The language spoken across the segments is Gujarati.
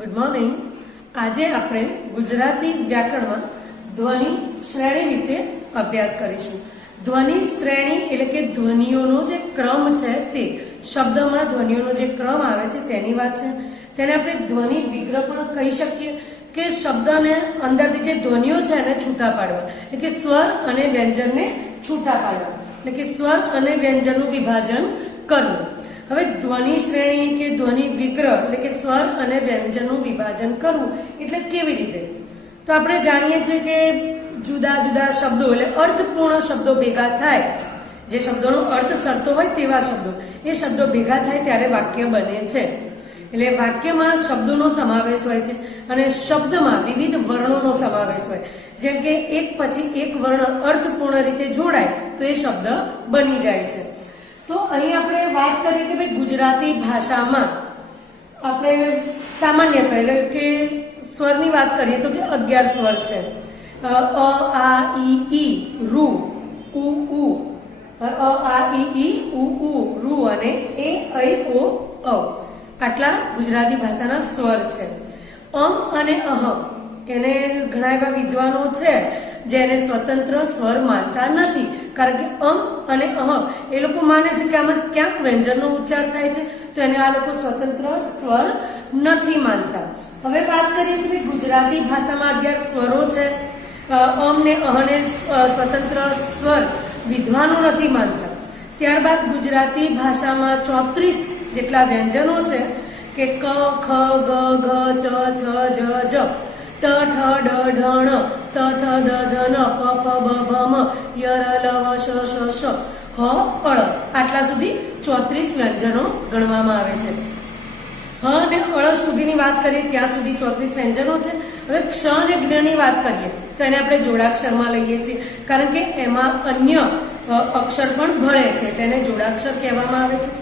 Good morning. आज આપણે ગુજરાતી વ્યાકરણમાં ધ્વનિ શ્રેણી વિશે અભ્યાસ કરીશું। ધ્વનિ શ્રેણી એટલે કે ધ્વનિઓનો જે ક્રમ છે તે શબ્દમાં ધ્વનિઓનો જે ક્રમ આવે છે તેની વાત છે। તેને આપણે ધ્વનિ વિગ્રહ પણ કહી શકીએ કે શબ્દને અંદરથી જે ધ્વનિઓ છે એને છૂટા પાડવા એટલે કે સ્વર અને વ્યંજનને છૂટા પાડવા એટલે કે સ્વર અને વ્યંજનનું વિભાજન કરવું। હવે ધ્વનિ શ્રેણી કે ધ્વનિ વિગ્રહ એટલે કે સ્વર અને વ્યંજનનું વિભાજન કરવું એટલે કેવી રીતે? તો આપણે જાણીએ છીએ કે જુદા જુદા શબ્દો એટલે અર્થપૂર્ણ શબ્દો ભેગા થાય, જે શબ્દોનો અર્થ સરતો હોય તેવા શબ્દો, એ શબ્દો ભેગા થાય ત્યારે વાક્ય બને છે। એટલે વાક્યમાં શબ્દોનો સમાવેશ હોય છે અને શબ્દમાં વિવિધ વર્ણોનો સમાવેશ હોય। જેમ કે એક પછી એક વર્ણ અર્થપૂર્ણ રીતે જોડાય તો એ શબ્દ બની જાય છે। તો અહીં આપણે વાત કરીએ કે ભાઈ ગુજરાતી ભાષામાં આપણે સામાન્યતઃ એટલે કે સ્વરની વાત કરીએ તો કે 11 સ્વર છે। અ આ ઈ રૂ ઉ ઉ, અ આ ઈ ઉ ઉ રૂ અને એ ઐ ઓ ઔ આટલા ગુજરાતી ભાષાના સ્વર છે। અમ અને અહ એને ઘણા એવા વિદ્વાનો છે જેને સ્વતંત્ર સ્વર માનતા નથી, કારણ કે અમ અને અહ એ લોકો માને છે કે આમાં ક્યાંક વ્યંજનનો ઉચ્ચાર થાય છે, તો એને આ લોકો સ્વતંત્ર સ્વર નથી માનતા। હવે વાત કરીએ કે ગુજરાતી ભાષામાં 11 સ્વરો છે। અમ ને અહ ને સ્વતંત્ર સ્વર વિદ્વાનો નથી માનતા। ત્યારબાદ ગુજરાતી ભાષામાં 34 જેટલા વ્યંજનો છે કે ક ખ ગ ઘ ચ છ જ જ, ટ ઠ ડ ઢ ણ, ત થ દ ધ ન, પ ફ બ ભ મ, ય ર લ વ શ શ શ, હ અળ આટલા સુધી 34 વ્યંજનો ગણવામાં આવે છે। હ અને અળ સુધીની વાત કરીએ ત્યાં સુધી 34 વ્યંજનો છે। હવે ક્ષ અને જ્ઞની વાત કરીએ તો એને આપણે જોડાક્ષરમાં લઈએ છીએ, કારણ કે એમાં અન્ય અક્ષર પણ ભળે છે એટલે એને જોડાક્ષર કહેવામાં આવે છે।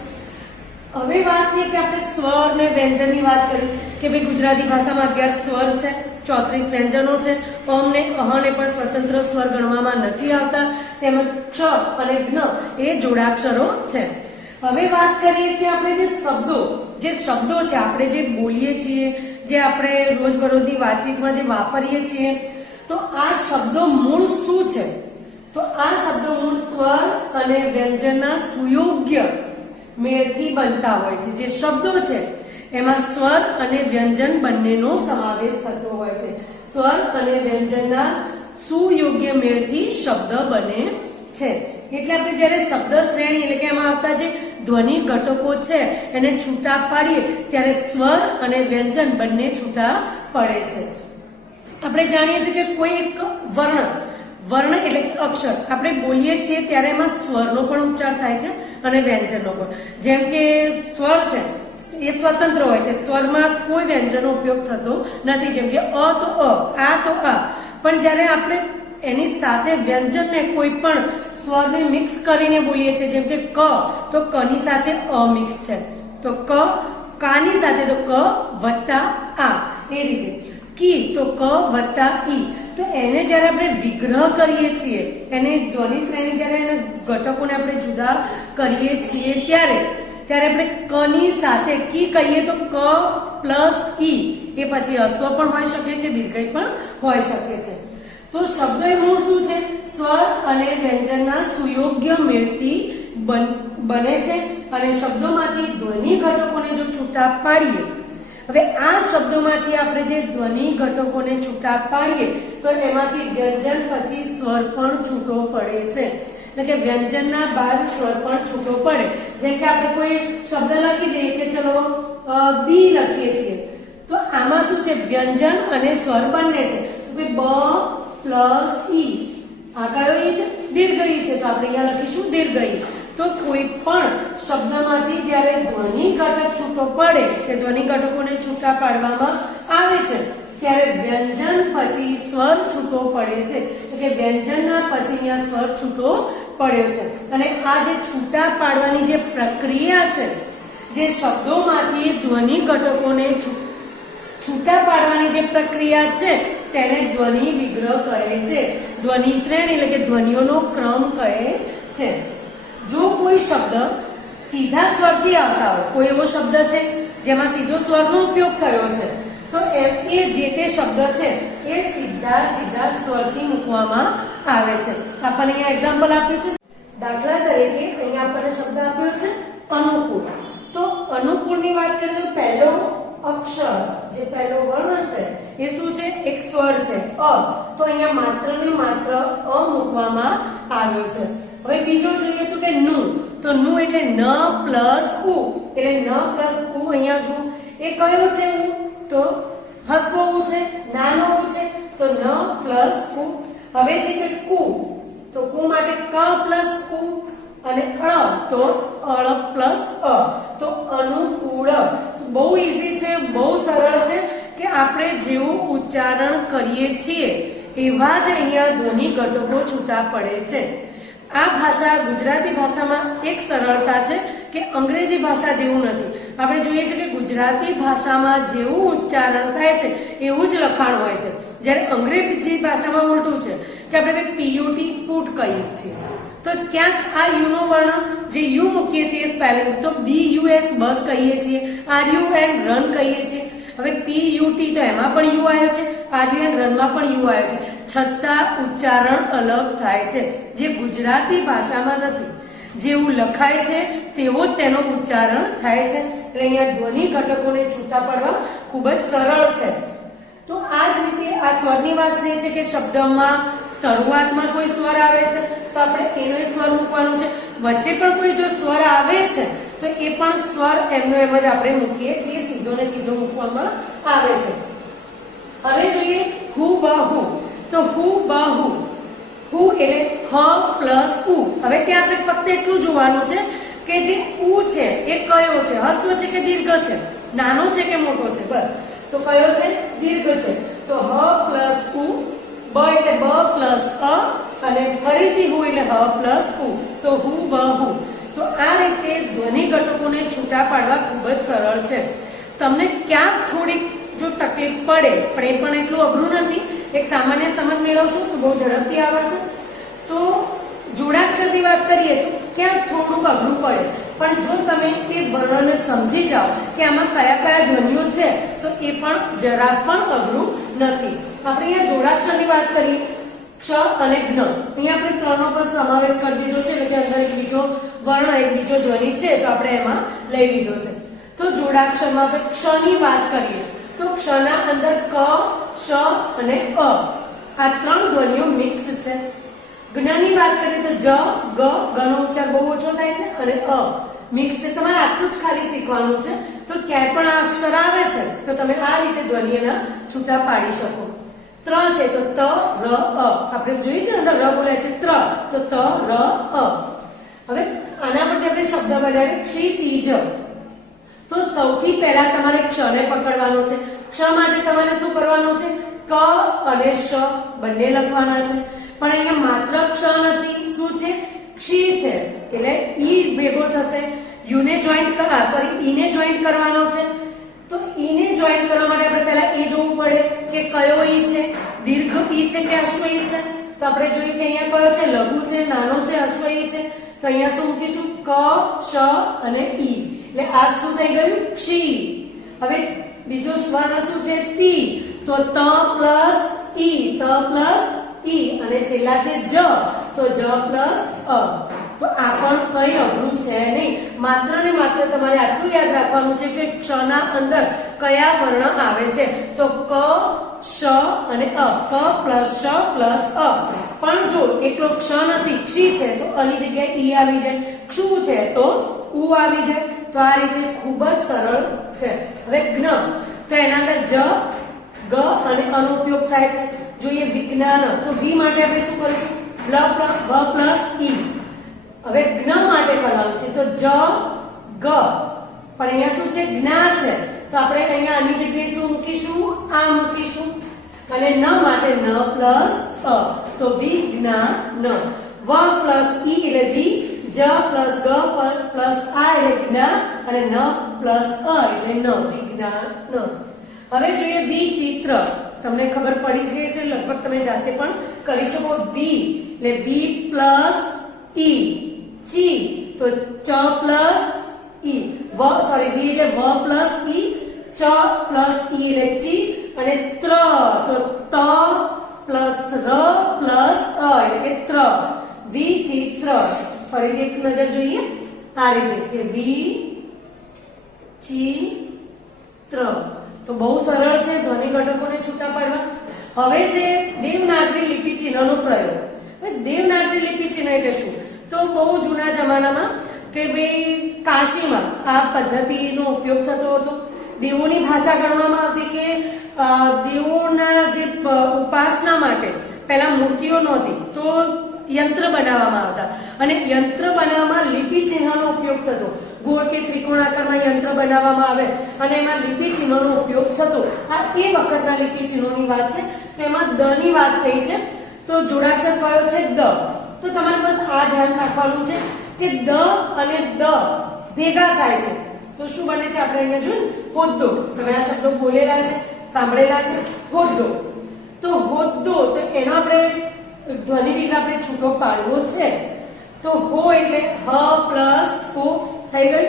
હવે વાત છે કે આપણે સ્વર ને વ્યંજનની વાત કરી કે ભાઈ ગુજરાતી ભાષામાં 11 સ્વર છે, 34 વ્યંજનો છે। અમ ને અહ ને પણ સ્વતંત્ર સ્વર ગણવામાં નથી આવતા, તેમજ ક્ષ અને જ્ઞ એ જોડાક્ષરો છે। હવે વાત કરીએ કે આપણે જે શબ્દો છે આપણે જે બોલીએ છીએ, જે આપણે રોજબરોજની વાતચીતમાં જે વાપરીએ છીએ, તો આ શબ્દો મૂળ શું છે? તો આ શબ્દો મૂળ સ્વર અને વ્યંજનના સુયોગ્ય મેળથી બનતા હોય છે। જે શબ્દો છે એમાં સ્વર અને વ્યંજન બંનેનો સમાવેશ થતો હોય છે। સ્વર અને વ્યંજનના સુયોગ્ય મેળથી શબ્દ બને છે। એટલે આપણે જ્યારે શબ્દ શ્રેણી એટલે કે એમાં આવતા જે ધ્વનિ ઘટકો છે એને છૂટા પાડીએ ત્યારે સ્વર અને વ્યંજન બંને છૂટા પડે છે। આપણે જાણીએ છીએ કે કોઈ એક વર્ણ એટલે કે અક્ષર આપણે બોલીએ છીએ ત્યારે એમાં સ્વરનો પણ ઉચ્ચાર થાય છે અને વ્યંજનનો પણ। જેમ કે સ્વર છે એ સ્વતંત્ર હોય છે, સ્વરમાં કોઈ વ્યંજનનો ઉપયોગ થતો નથી। જેમ કે અ તો અ, આ તો આ, પણ જ્યારે આપણે એની સાથે વ્યંજનને કોઈ પણ સ્વરને મિક્સ કરીને બોલીએ છીએ, જેમ કે ક તો કની સાથે અ મિક્સ છે, તો કાની સાથે તો ક વત્તા આ, એ રીતે કી તો ક વત્તા ઈ, તો એને જ્યારે આપણે વિગ્રહ કરીએ છીએ, એને ધ્વનિ શ્રેણી જ્યારે એના ઘટકોને આપણે જુદા કરીએ છીએ ત્યારે આપણે કની સાથે કી કહીએ તો ક પ્લસ ઈ, એ પછી અશ્વ પણ હોઈ શકે કે દીર્ઘઈ પણ હોઈ શકે છે। તો શબ્દ એ મૂળ શું છે? સ્વર અને વ્યંજનના સુયોગ્ય મેળથી બને છે અને શબ્દોમાંથી ધ્વનિ ઘટકોને જો છૂટા પાડીએ, હવે આ શબ્દોમાંથી આપણે જે ધ્વનિ ઘટકોને છૂટા પાડીએ તો એમાંથી વ્યંજન પછી સ્વર પણ છૂટો પડે છે, એટલે કે વ્યંજનના બાદ સ્વર પણ છૂટો પડે। જેમ કે આપણે કોઈ શબ્દ લખી દઈએ કે ચલો બી લખીએ છીએ, તો આમાં શું છે? વ્યંજન અને સ્વર બંને છે। તો ભાઈ બ પ્લસ ઈ, આ કયો ઈ છે? દીર્ઘ ઈ છે, તો આપણે અહીંયા લખીશું દીર્ઘ ઈ। તો કોઈ પણ શબ્દમાંથી જ્યારે ધ્વનિ ઘટક છૂટો પડે કે ધ્વનિ ઘટકોને છૂટા પાડવામાં આવે છે ત્યારે વ્યંજન પછી સ્વર છૂટો પડે છે, એટલે કે વ્યંજનના પછી અહીંયા સ્વર છૂટો પડ્યો છે। અને આ જે છૂટા પાડવાની જે પ્રક્રિયા છે, જે શબ્દોમાંથી ધ્વનિ ઘટકોને છૂટા પાડવાની જે પ્રક્રિયા છે તેને ધ્વનિ વિગ્રહ કહે છે। ધ્વનિ શ્રેણી એટલે કે ધ્વનિઓનો ક્રમ કહે છે। જો કોઈ શબ્દ સીધા સ્વરથી આવતા હોય, કોઈ એવો શબ્દ છે જેમાં સીધો સ્વરનો ઉપયોગ થયો છે, તો એ જે તે શબ્દ છે એ સીધા સીધા સ્વરથી મૂકવામાં આવે છે. આપણને અહીંયા એક્ઝામ્પલ આપ્યું છે. દાખલા તરીકે અહીંયા આપણને શબ્દ આપ્યો છે અનુકૂળ. તો અનુકૂળની વાત કરીએ તો પહેલો અક્ષર જે પહેલો વર્ણ છે એ શું છે? એક સ્વર છે અ. તો અહીંયા માત્ર ને માત્ર અ મૂકવામાં આવ્યો છે. હવે બીજો જોઈએ તો કે નું. તો નું એટલે ન પ્લસ ઉ. એટલે ન પ્લસ ઉ અહીંયા જો એ કયો છે ઉ? તો હસવો ઉ છે, નાનો ઉ છે. તો ન પ્લસ ઉ. હવે છે કે કુ. તો કુ માટે ક પ્લસ ઉ અને અળ તો અળ પ્લસ અ. તો અનુકૂળ. તો બહુ ઈઝી છે, બહુ સરળ છે કે આપણે જેવું ઉચ્ચારણ કરીએ છીએ એવા જ અહીંયા ધ્વનિ ઘટકો છૂટા પડે છે. આ ભાષા ગુજરાતી ભાષામાં એક સરળતા છે કે અંગ્રેજી ભાષા જેવું નથી. આપણે જોઈએ છે કે ગુજરાતી ભાષામાં જેવું ઉચ્ચારણ થાય છે એવું જ લખાણ હોય છે, જ્યારે અંગ્રેજી ભાષામાં ઉલટું છે કે આપણે પીયુટી પુટ કહીએ છીએ. તો ક્યાંક આ યુ નો વર્ણ જે યુ મૂકીએ છીએ સ્પેલિંગ તો BUS બસ કહીએ છીએ, RUN રન કહીએ છીએ. હવે PUT તો એમાં પણ યુ આવ્યો છે, RUN રનમાં પણ યુ આવ્યો છે, છતાં ઉચ્ચારણ અલગ થાય છે જે ગુજરાતી ભાષામાં નથી. જેવું લખાય છે તેવો જ તેનો ઉચ્ચારણ થાય છે. એટલે અહીંયા ધ્વનિ ઘટકોને છૂટા પડવા ખૂબ જ સરળ છે. તો આ જ રીતે આ સ્વરની વાત થઈ છે કે શબ્દમાં શરૂઆતમાં કોઈ સ્વર આવે છે તો આપણે એનો સ્વર મૂકવાનો છે. વચ્ચે પણ કોઈ જો સ્વર આવે છે તો એ પણ સ્વર એમનો એમ જ આપણે મૂકીએ છીએ, સીધો ને સીધો મૂકવામાં આવે છે. હવે જોઈએ હુબહુ. તો હુબહુ. હુ એટલે હ પ્લસ ઉ. હવે ત્યાં આપણે ફક્ત એટલું જોવાનું છે કે જે ઉ છે એ કયો છે? હસ્વ છે કે દીર્ઘ છે? નાનો છે કે મોટો છે? બસ. તો કયો છે? દીર્ઘ છે. તો હ પ્લસ ઉ. બ એટલે બ પ્લસ અ અને ફરીથી હુ એટલે હ પ્લસ ઉ. તો હુબહુ. તો આ રીતે ધ્વનિ ઘટકોને છૂટા પાડવા ખૂબ જ સરળ છે. તમને ક્યાંક થોડીક જો તકલીફ પડે પણ એ પણ એટલું અઘરું નથી, એક સામાન્ય સમજ મેળવશો તો બહુ ઝડપથી આવડશે. તો જોડાક્ષરની વાત કરીએ તો ક્યાંક થોડુંક અઘરું પડે, પણ જો તમે એ વર્ણને સમજી જાઓ કે આમાં કયા કયા ધ્વનિઓ છે તો એ પણ જરા પણ અઘરું નથી. આપણે અહીંયા જોડાક્ષરની વાત કરીએ ક્ષ અને જ્ઞ. અહીંયા આપણે ત્રણનો પર સમાવેશ કરી દીધો છે એટલે કે અંદર એક બીજો વર્ણ એક બીજો ધ્વનિ છે તો આપણે એમાં લઈ લીધો છે. તો જોડાક્ષરમાં આપણે ક્ષની વાત કરીએ તો ક્ષના અંદર ક, શ અને અ આ ત્રણ ધ્વનિઓ મિક્સ છે. જ્ઞની વાત કરીએ તો જ, ગ, ગનો ઉચ્ચાર બહુ ઓછો થાય છે અને અ મિક્સ છે. તમારે આટલું જ ખાલી શીખવાનું છે. તો ક્યાંય પણ આ અક્ષર આવે છે તો તમે આ રીતે ધ્વનિઓના છૂટા પાડી શકો. ત્ર છે તો ત, ર, અ. આપણે જોઈએ છે અંદર ર બોલાય છે ત્ર તો ત, ર, અ. હવે આના પરથી આપણે શબ્દ બનાવીએ ક્ષિતિજ. તો સૌથી પહેલા તમારે ક્ષને પકડવાનો છે. ક્ષ માટે તમારે શું કરવાનું છે? ક અને શ બંને લખવાના છે. પણ અહીંયા માત્ર ક્ષ નથી, શું છે? ક્ષી છે એટલે ઈ ભેગો થશે. યુ ને જોઈન્ટ ઈ ને જોઈન્ટ કરવાનો છે. તો ઈ ને જોઈન્ટ કરવા માટે આપણે પહેલા એ જોવું પડે કે કયો ઈ છે, દીર્ઘ ઈ છે કે અશ્વ ઈ છે. તો આપણે જોઈએ કે અહીંયા કયો છે? લઘુ છે, નાનો છે, અશ્વ ઈ છે. તો અહીંયા શું મૂકીશું? ક, શ અને ઈ. એટલે આ શું થઈ ગયું? ક્ષી. હવે બીજો વર્ણ શું છે? તી. તો ત પ્લસ ઈ, ત પ્લસ ઈ અને છેલ્લા છે જ તો જ પ્લસ અ. તો આ પણ કઈ અઘરું છે નહીં. માત્ર ને માત્ર તમારે આટલું યાદ રાખવાનું છે કે ક્ષના અંદર કયા વર્ણ આવે છે. તો ક, શ અને અ. ક પ્લસ શ પ્લસ અ. પણ જો એકલો ક્ષ નથી, ક્ષી છે તો અની જગ્યાએ ઈ આવી જાય, ક્ષુ છે તો ઉ આવી જાય. તો આ રીતે ખૂબ જ સરળ છે. હવે જ્ઞ. તો એના અંદર જ, ગ અને અનો ઉપયોગ થાય છે. જોઈએ વિજ્ઞાન. તો વી માટે આપણે શું કરીશું? વ પ્લસ ઈ. હવે જ્ઞ માટે કરવાનું છે તો જ, ગ. પણ અહીંયા શું છે? જ્ઞા છે તો આપણે અહીંયા આની જગ્યાએ શું મૂકીશું? આ મૂકીશું. અને ન માટે ન પ્લસ અ તો વિજ્ઞાન. વ પ્લસ ઈ એટલે વી, જ પ્લસ ગ પ્લસ આ એટલે જ્ઞા અને ન પ્લસ અ એટલે ન વિજ્ઞાન. હવે જોઈએ વિચિત્ર. તમને ખબર પડી જ ગઈ છે, લગભગ તમે જાતે પણ કરી શકો. વી એટલે વી પ્લસ ઈ. ચી તો ચ પ્લસ ઈ. વી એટલે વ પ્લસ ઈ. ચ પ્લસ ઈ એટલે ચી, અને ત્ર તો ત પ્લસ ર પ્લસ અ એટલે કે ત્ર, વિચિત્ર. ફરીથી એક નજર જોઈએ આ રીતે કે વિચિત્ર. તો બહુ સરળ છે ધ્વનિ ઘટકોને છૂટા પાડવા. હવે છે દેવનાગરી લિપિ ચિહ્નનો પ્રયોગ. હવે દેવનાગરી લિપિ ચિહ્ન એટલે શું? તો બહુ જૂના જમાનામાં કે ભાઈ કાશીમાં આ પદ્ધતિનો ઉપયોગ થતો હતો. દેવોની ભાષા ગણવામાં આવતી કે દેવોના જે ઉપાસના માટે પહેલા મૂર્તિઓ નહોતી તો યંત્ર બનાવવામાં આવતા, અને યંત્ર બનાવવામાં લિપિ ચિહ્નનો ઉપયોગ થતો. ગોળ કે ત્રિકોણાકારમાં યંત્ર બનાવવામાં આવે અને એમાં લિપિ ચિહ્નનો ઉપયોગ થતો. આ એ વખતના લિપિ ચિહ્નોની વાત છે. તો એમાં દ ની વાત થઈ છે. તો જોડાક્ષર કયો છે? દ. તો તમારે બસ આ ધ્યાન રાખવાનું છે કે દ અને દ ભેગા થાય છે તો શું બને છે? આપણે અહીંયા જોયું હોદ્દો. તમે આ શબ્દો બોલેલા છે, સાંભળેલા છે. હોદ્દો. તો હોદ્દો, તો એનો આપણે ધ્વનિ વિભાગ આપણે છૂટો પાડવો છે. તો હો એટલે હ પ્લસ ઓ થઈ ગયું,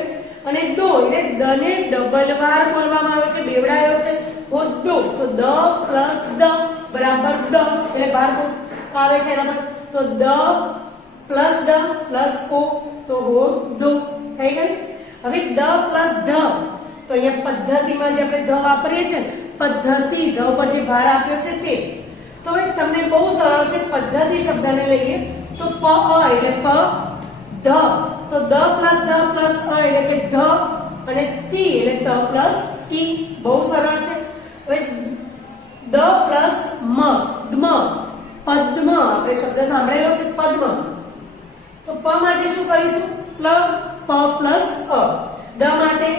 અને દો એટલે દ ને ડબલ વાર બોલવામાં આવે છે, બેવડાયો છે. હોદ્દો. તો દ પ્લસ દ બરાબર દ એટલે બાર આવે છે એના પર. તો દ પ્લસ દ પ્લસ ઓ તો હોદ્દો થઈ ગયું. હવે દ પ્લસ ધ, તો અહીંયા પદ્ધતિમાં જે આપણે ધ વાપરીએ છીએ પદ્ધતિ, ધ પર જે ભાર આપ્યો છે તે. તો હવે તમને બહુ સરળ છે. પદ્ધતિ શબ્દને લઈએ તો પ અ એટલે પ ધ. તો દ પ્લસ ધ પ્લસ અ એટલે કે ધ, અને તી એટલે ત પ્લસ ઈ. બહુ સરળ છે. હવે દ પ્લસ મ, દ્મ, પદ્મ. આપણે શબ્દ સાંભળેલો છે પદ્મ. તો પ માટે શું કરીશું? પ પ્લસ અ. દ માટે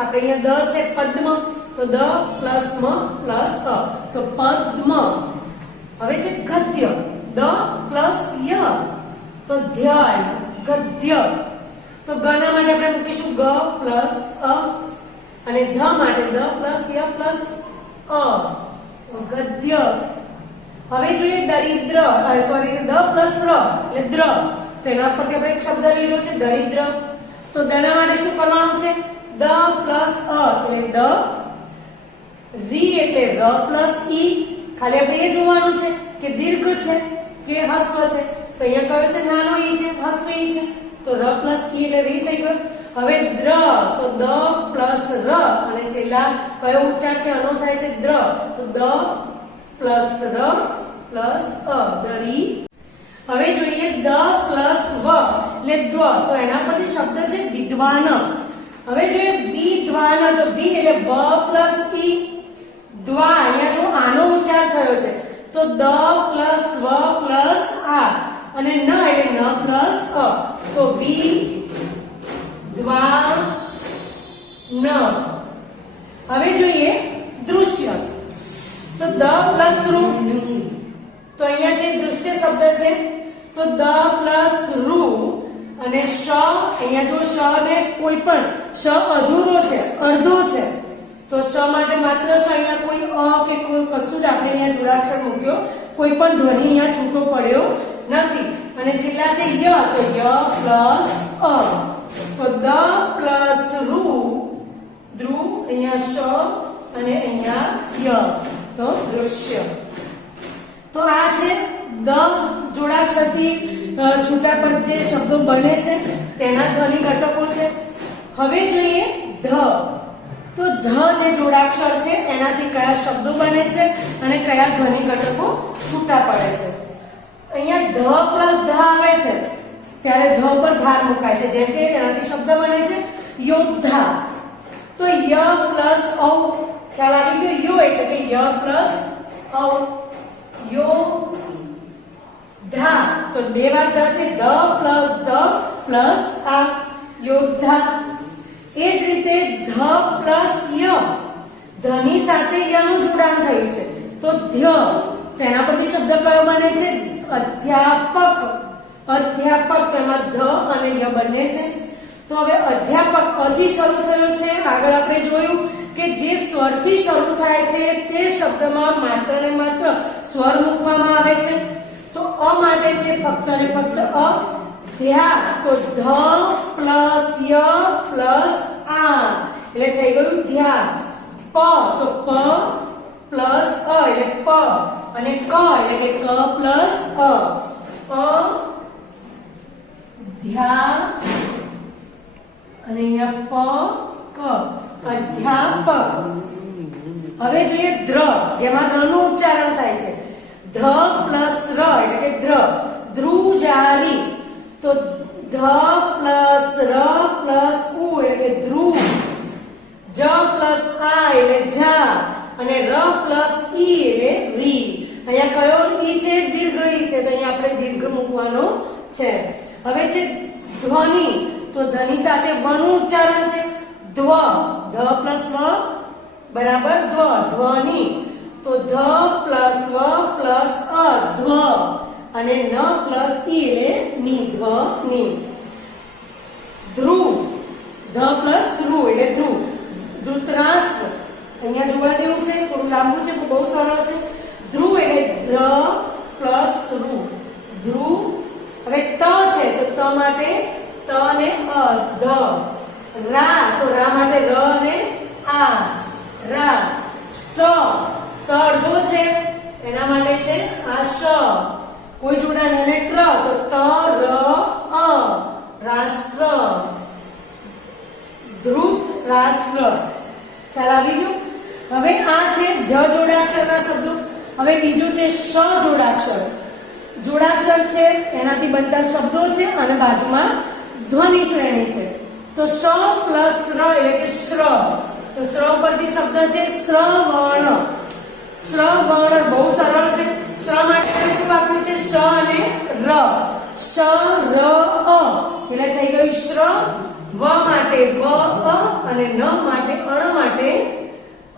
આપણે અહીંયા દ છે પદ્મ, તો દ પ્લસ મ પ્લસ અ તો પદ્મ. હવે છે ગદ્ય. દ પ્લસ ય તો ધ્યાય, ગદ્ય. તો ગ ના માટે આપણે મૂકીશું ગ પ્લસ અ, અને ધ માટે દ પ્લસ ય પ્લસ અ ગદ્ય. હવે જોઈએ દરિદ્ર, સોરી દ પ્લસ ર એટલે દ્ર. તો એના પરથી આપણે એક શબ્દ લીધો છે દરિદ્ર. તો દ ના માટે શું કરવાનું છે? દ પ્લસ અ એટલે દ, રી એટલે ર પ્લસ ઈ. ખાલી આપણે એ જોવાનું છે કે દીર્ઘ છે કે હસ્વ છે. તો અહીંયા કયો છે? નાનો ઈ છે, હસ્વ ઈ છે. તો ર પ્લસ ઈ એટલે રી થઈ ગયો. હવે દ્ર, તો દ પ્લસ ર, અને છેલ્લા કયો ઉચ્ચાર છે? અનો થાય છે દ્ર. તો દ પ્લસ ર પ્લસ અ દરી. હવે જોઈએ દ પ્લસ વ એટલે દ્વ. તો એના પરથી શબ્દ છે વિદ્વાન. હવે જોઈએ વિદ્વાન. તો વી એટલે વ પ્લસ ઈ. દ્વા, અહીંયા જો આનો ઉચ્ચાર થયો છે તો દ પ્લસ વ પ્લસ આ, અને ન એટલે ન પ્લસ અ. તો વી દ્વા ન. હવે જોઈએ દૃશ્ય. તો દ પ્લસ રૂ. તો અહીંયા જે દૃશ્ય શબ્દ છે તો દ પ્લસ રૂ, અને શ, અહીંયા જો શ ને કોઈ પણ શ અધૂરો છે, અર્ધો છે, તો શ માટે માત્ર શ. અહીંયા કોઈ અ કે કોઈ કશું જ આપણે અહીંયા જોડાક્ષર મૂક્યો, કોઈ પણ ધ્વનિ અહીંયા છૂટો પડ્યો નથી. અને છેલ્લા છે ય, તો ય પ્લસ અ. તો દ પ્લસ રૂ, ધ્રુ, અહીંયા શ અને અહીંયા ય, તો દૃશ્ય. તો આ છે દ જોડાક્ષરથી છૂટા પડ જે શબ્દો બને છે તેના ધ્વનિ ઘટકો છે. હવે જોઈએ ધ. તો ધ જે જોડાક્ષર છે એનાથી કયા શબ્દો બને છે અને કયા ધ્વનિ ઘટકો છૂટા પડે છે. અહીંયા ધ પ્લસ ધ આવે છે ત્યારે ધ પર ભાર મુકાય છે. જેમ કે એનાથી શબ્દ બને છે યોદ્ધા. તો ય પ્લસ ઔ, ખ્યાલ આવી ગયો? યો એટલે કે ય પ્લસ ઔ, યોદ્ધા. તો બે વાર ધ છે, ધ પ્લસ ધ પ્લસ આ, યોદ્ધા. એ જ રીતે ધ પ્લસ ય, ધની સાથે ય નું જોડાણ થયું છે તો ધ્ય. તેના પરથી શબ્દ કયો બને છે? અધ્યાપક. અધ્યાપક, એમાં ધ અને ય બંને છે. તો હવે અધ્યાપક અથી શરૂ થયો છે. આગળ આપણે જોયું કે જે સ્વરથી શરૂ થાય છે તે શબ્દમાં માત્ર ને માત્ર સ્વર મૂકવામાં આવે છે. તો અ માટે છે ફક્ત અને ફક્ત અ. ધ્યા, તો ધ પ્લસ ય પ્લસ આ એટલે થઈ ગયું ધ્યા. પ તો પ પ્લસ અ એટલે પ, અને ક એટલે કે ક પ્લસ અ. ધ્યા અને અહીંયા પ ક, અધ્યાપક. હવે જોઈએ દ્ર, જેમાં ર નું ઉચ્ચારણ થાય છે. ધ પ્લસ ર એટલે કે દ્ર, ધ્રુજારી. તો ધ પ્લસ ર પ્લસ ઉ એટલે ધ્રુવ. જ પ્લસ આ એટલે જા, અને ર પ્લસ ઈ એટલે રી. અહીંયા કયો ઈ છે? દીર્ઘ ઈ છે, તો અહીંયા આપણે દીર્ઘ મૂકવાનો છે. હવે છે ધ્વનિ, તો ધની સાથે વ નું ઉચ્ચારણ છે. ધ્વ, ધ પ્લસ વ બરાબર ધ્વ, ધ્વનિ. તો ધ પ્લસ વ પ્લસ અ ધ્વ, અને ન પ્લસ ઈ એટલે ની, ધ્વનિ. ધ્રુવ, ધ પ્લસ રૂ એટલે ધ્રુવ. ધૃતરાષ્ટ્ર, અહીંયા જોવા જેવું છે, થોડું લાંબુ છે, બહુ સરળ છે. ધ્રુવ એટલે દ્ર પ્લસ રૂ, ધ્રુવ. હવે ત છે, તો ત માટે ત ને અ ધ. રા, તો રા માટે ર ને આ રા. ષ્ટ, સ અડધો છે, એના માટે છે આ શ. કોઈ જોડાણ અને ટ્ર, તો ટ ર અ રાષ્ટ્ર. ધ્રુત રાષ્ટ્ર. ખ્યાલ આવી ગયો? હવે આ છે જ જોડાક્ષરના શબ્દો. હવે બીજું છે શ જોડાક્ષર. જોડાક્ષર છે એનાથી બનતા શબ્દો છે, અને બાજુમાં ધ્વનિ શ્રેણી છે. તો શ પ્લસ ર એટલે કે શ્ર. તો શ્ર પરથી શબ્દ છે શ્રવણ. શ્રવણ બહુ સરળ છે. શ્ર માટે આપણે શું વાપર્યું છે? શ અને ર. શ ર અ એટલે થઈ ગયું શ્ર. વ માટે વ અ, અને ન માટે અણ માટે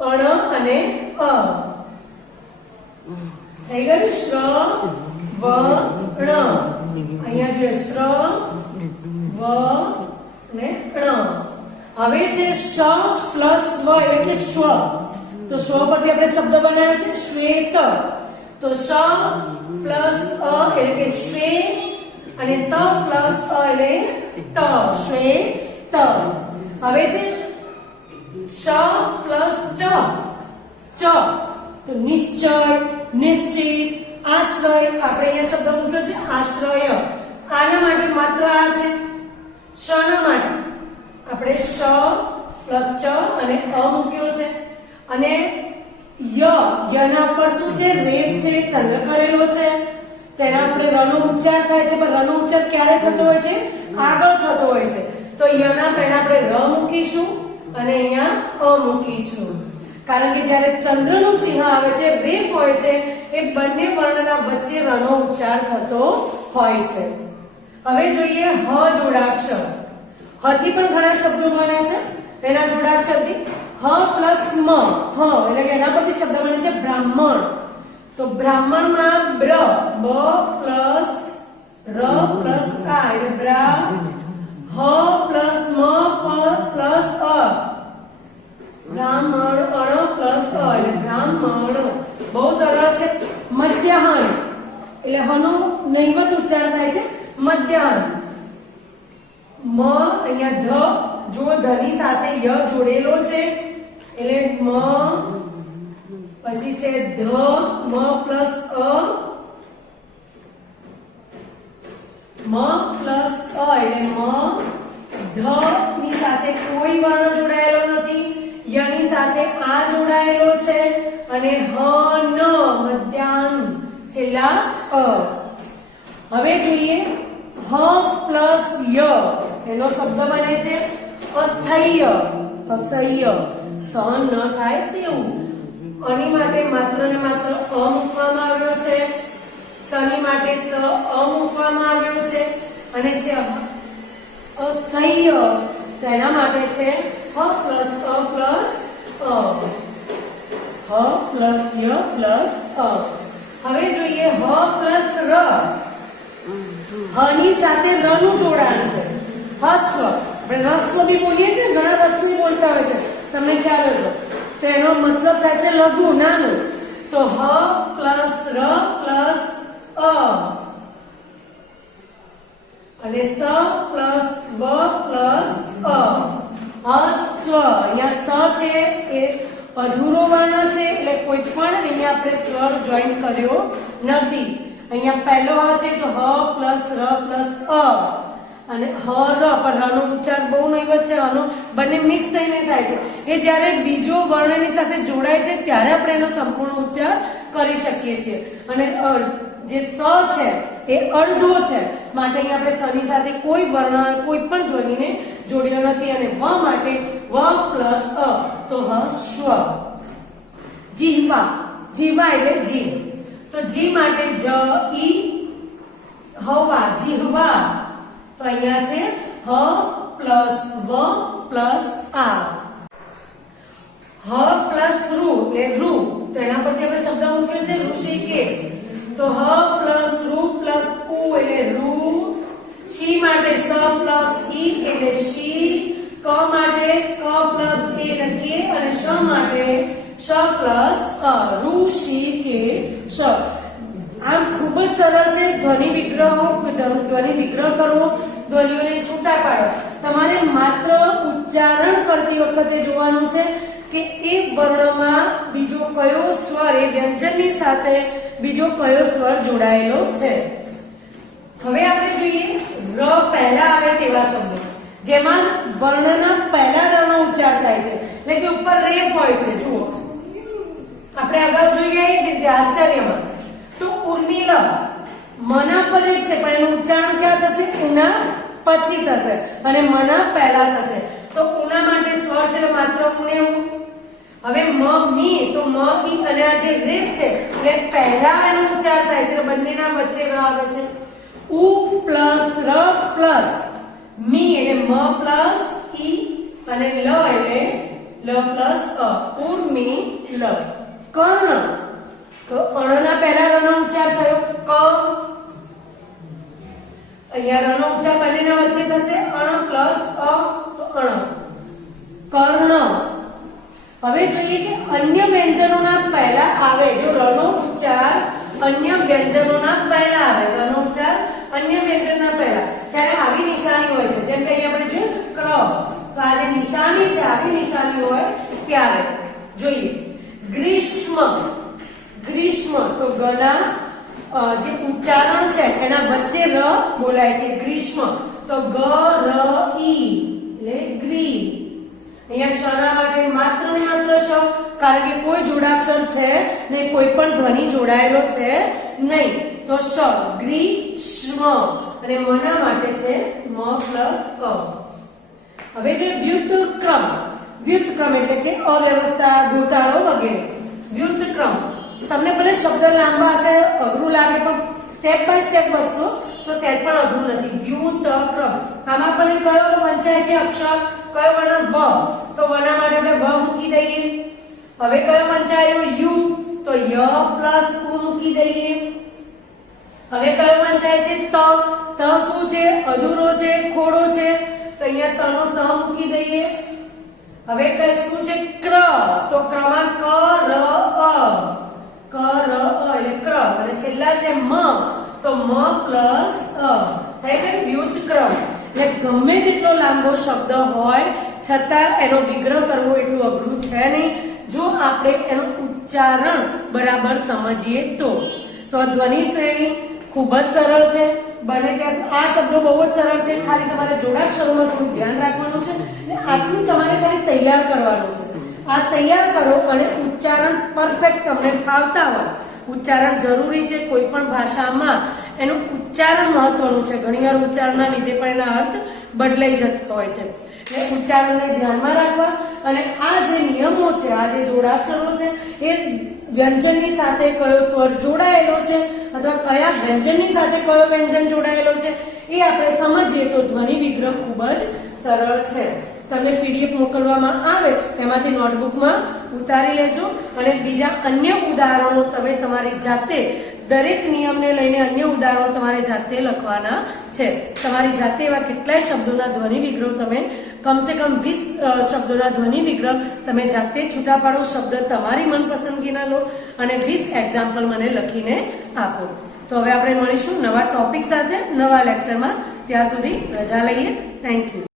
અણ અને અ. થઈ ગયું શ્ર વ ણ. અહીંયા જોઈએ શ્ર વ ને ણ. હવે છે શ પ્લસ વ એટલે કે સ્વ. તો સ્વ પરથી આપણે શબ્દ બનાવ્યો છે શ્વેત. તો શ પ્લસ અ એટલે કે શ્વે, અને ત પ્લસ અ એટલે ત, શ્વેત. હવે છે શ પ્લસ ચ, ચ. તો નિશ્ચય, નિશ્ચિત, આશ્રય. આપણે અહીંયા શબ્દ મૂક્યો છે આશ્રય. આના માટે માત્ર આ છે. શ ના માટે આપણે શ પ્લસ ચ અને અ મૂક્યો છે. અને યના પર શું છે? રેફ છે, ચંદ્ર કરેલો છે. તો એના આપણે ર નો ઉચ્ચાર થાય છે, પણ ર નો ઉચ્ચાર ક્યારે થતો હોય છે? આગળ થતો હોય છે. તો યના પહેલા આપણે ર મૂકીશું, અને અહીંયા અ મૂકીશું. કારણ કે જ્યારે ચંદ્રનું ચિહ્ન આવે છે, રેફ હોય છે, એ બંને વર્ણના વચ્ચે ર નો ઉચ્ચાર થતો હોય છે. હવે જોઈએ હ જોડાક્ષર. હ થી પણ ઘણા શબ્દો બને છે. એના જોડાક્ષરથી હ પ્લસ મ, હ એટલે કે એના પરથી શબ્દ બને છે બ્રાહ્મણ. તો બ્રાહ્મણમાં બ્ર, બ પ્લસ ર પ્લસ આ એટલે બ્રા. હ પ્લસ મ પ પ્લસ અ, બ્રાહ્મણ. અણ પ્લસ અ એટલે બ્રાહ્મણ. બહુ સરળ છે. મધ્યાહન એટલે હ નો નૈવત ઉચ્ચાર થાય છે મધ્યાહન. મ અહીંયા ધ, જો ધની સાથે ય જોડેલો છે એટલે મ, પછી છે ધ, મ પ્લસ અ, મ પ્લસ અ એટલે મ. ધ ની સાથે કોઈ વર્ણ જોડાયેલો નથી. ય ની સાથે આ જોડાયેલો છે, અને હ ન મધ્યાહન છેલ્લા અ. હવે જોઈએ હ પ્લસ ય એનો શબ્દ બને છે અસહ્ય. અસહ્ય, સહન ન થાય તેવું. અની માટે માત્ર ને માત્ર અ મૂકવામાં આવ્યો છે. સની માટે સ અ મૂકવામાં આવ્યો છે, અને છે અસહ્ય, તેના માટે છે હ પ્લસ અ પ્લસ અ. હ પ્લસ ય પ્લસ અ. હવે જોઈએ હ પ્લસ ર. હ ની સાથે ર નું જોડાણ છે. હસ્વ, આપણે રસ્વ બી બોલીએ છીએ, ઘણા રસ્વ બોલતા હોય છે, તમને ખ્યાલ હતો. તો એનો મતલબ થાય છે લઘુ, નાનું. તો હ પ્લસ ર પ્લસ અ, અને સ પ્લસ વ પ્લસ અ. હસ્વ. અહીંયા સ છે એ અધૂરો વર્ણ છે એટલે કોઈ પણ અહીંયા આપણે સ્વર જોઈન કર્યો નથી. અહીંયા પહેલો હ છે તો હ પ્લસ ર પ્લસ અ અને હ ર પણ ર નો ઉચ્ચાર બહુ નહીવત છે. આનો બંને મિક્સ થઈને થાય છે. એ જ્યારે બીજો વર્ણની સાથે જોડાય છે ત્યારે આપણે એનો સંપૂર્ણ ઉચ્ચાર કરી શકીએ છીએ. અને જે સ છે એ અડધો છે માટે અહીંયા આપણે સ ની સાથે કોઈ વર્ણ કોઈ પણ ધ્વનિને જોડ્યો નથી. અને વ માટે વ પ્લસ અ તો હસ્વ. જીહવા. જીહવા એટલે જીભ. તો જી માટે જ ઈ હવા જીહવા. તો અહીંયા છે હ પ્લસ વ પ્લસ આ. હ પ્લસ રૂ એટલે રૂ. તો એના પરથી આપણે શબ્દ મૂક્યો છે ઋષિકેશ. તો હ પ્લસ રૂ પ્લસ ઉ એટલે રૂ. શી માટે સ પ્લસ ઈ એટલે શી. ક માટે ક પ્લસ એ એટલે કે. અને શ માટે શ પ્લસ અ ઋષિકેશ. આમ ખૂબ જ સરળ છે. ધ્વનિ વિગ્રહ કરવો, ધ્વનિઓને છૂટા પાડો. તમારે માત્ર ઉચ્ચારણ કરતી વખતે જોવાનું છે કે એક વર્ણમાં બીજો કયો સ્વર એ વ્યંજનની સાથે બીજો કયો સ્વર જોડાયેલો છે. હવે આપણે જોઈએ ર પહેલા આવે તેવા શબ્દો જેમાં વર્ણના પહેલા ર નો ઉચ્ચાર થાય છે એટલે કે ઉપર રેપ હોય છે. જુઓ આપણે અગાઉ જોઈ ગયા છીએ આશ્ચર્યમાં તો ઉર્મિલ મના પર એક છે પણ એનું ઉચ્ચારણ ક્યાં થશે? ઉના પછી થશે અને મના પહેલા થશે. તો ઉના માટે સ્વર છે માત્ર ઉને ઉ. હવે મ મી તો મ ઈ અને આ જે રેપ છે એટલે પહેલા એનો ઉચ્ચાર થાય છે. બંનેના વચ્ચે ર આવે છે. ઉ પ્લસ ર પ્લસ મી એટલે મ પ્લસ ઈ અને લ એટલે લ પ્લસ અ ઉર્મી લ. કર્ણ તો અણના પહેલા ર નો ઉચ્ચાર થયો ક. અહીંયા ર નો ઉચ્ચાર બંનેના વચ્ચે થશે અણ પ્લસ અ તો અણ. કર્ણ. હવે જોઈએ કે અન્ય વ્યંજનોના પહેલા આવે. જો ર નો ઉચ્ચાર અન્ય વ્યંજનોના પહેલા આવે, ર નો ઉચ્ચાર અન્ય વ્યંજનના પહેલા ત્યારે આવી નિશાની હોય છે. જેમ કે અહીંયા આપણે જોઈએ ક્ર. તો આ જે નિશાની છે આવી નિશાની હોય ત્યારે જોઈએ. ગ્રીષ્મ. ગ્રીષ્મ તો ગના જે ઉચ્ચારણ છે એના વચ્ચે ર બોલાય છે ગ્રીષ્મ. તો ગ ર ઈ એટલે ગ્રી. અહીંયા શના માટે માત્ર ને માત્ર શ કારણ કે કોઈ જોડાક્ષર છે ને કોઈ પણ ધ્વનિ જોડાયેલો છે નહીં. તો શ ગ્રીષ્મ. અને મના માટે છે મ પ્લસ અ. હવે જે વ્યુત્ક્રમ. વ્યુત્ક્રમ એટલે કે અવ્યવસ્થા, ઘોટાળો વગેરે. વ્યુત્ક્રમ તમને ભલે શબ્દ લાંબા હશે અઘરું લાગે પણ સ્ટેપ બાય સ્ટેપ વધશો તો સહેજ પણ અઘરું નથી. વ્યુત્ક્રમ આમાં પણ કયો વંચાય છે અક્ષર? કયો વર્ણ? વ. તો વના માટે આપણે વ મૂકી દઈએ. હવે કયો વંચાયો? યુ. તો ય પ્લસ ઉ મૂકી દઈએ. હવે કયો વંચાય છે? ત. ત શું છે? અધૂરો છે, ખોડો છે. તો અહીંયા ત નો ત મૂકી દઈએ. હવે કઈ શું છે? ક્ર. તો ક્રમાં ક ર અ. ક ર અ એટલે ક્ર. અને છેલ્લા છે મ. તો મ પ્લસ અ. થઈ ગયું વ્યુત્ક્રમ. એટલે ગમે તેટલો લાંબો શબ્દ હોય છતાં એનો વિગ્રહ કરવો એટલું અઘરું છે નહીં જો આપણે એનું ઉચ્ચારણ બરાબર સમજીએ તો. તો ધ્વનિ શ્રેણી ખૂબ જ સરળ છે. બને ત્યાં આ શબ્દો બહુ જ સરળ છે. ખાલી તમારે જોડાક્ષરોમાં થોડું ધ્યાન રાખવાનું છે અને આટલું તમારે ખાલી તૈયાર કરવાનું છે. આ તૈયાર કરો અને ઉચ્ચારણ પરફેક્ટ તમને ફાવતા હોય. ઉચ્ચારણ જરૂરી છે કોઈ પણ ભાષામાં. એનું ઉચ્ચારણ મહત્વનું છે. ઘણીવાર ઉચ્ચારણના લીધે પણ એના અર્થ બદલાઈ જતા હોય છે. એટલે ઉચ્ચારણને ધ્યાનમાં રાખવા અને આ જે નિયમો છે, આ જે જોડાક્ષરો છે એ વ્યંજનની સાથે કયો સ્વર જોડાયેલો છે અથવા કયા વ્યંજનની સાથે કયો વ્યંજન જોડાયેલો છે એ આપણે સમજીએ તો ધ્વનિ વિગ્રહ ખૂબ જ સરળ છે. તમને પીડીએફ મોકલવામાં આવે એમાંથી નોટબુકમાં ઉતારી લેજો અને બીજા અન્ય ઉદાહરણો તમે તમારી જાતે દરેક નિયમને લઈને અન્ય ઉદાહરણો તમારે જાતે લખવાના છે. તમારી જાતે એવા કેટલાય શબ્દોના ધ્વનિ વિગ્રહ તમે કમસે કમ 20 શબ્દોના ધ્વનિ વિગ્રહ તમે જાતે છૂટા પાડો. શબ્દ તમારી મનપસંદગીના લો અને 20 એક્ઝામ્પલ મને લખીને આપો. તો હવે આપણે મળીશું નવા ટોપિક સાથે નવા લેક્ચરમાં. ત્યાં સુધી રજા લઈએ. Thank you.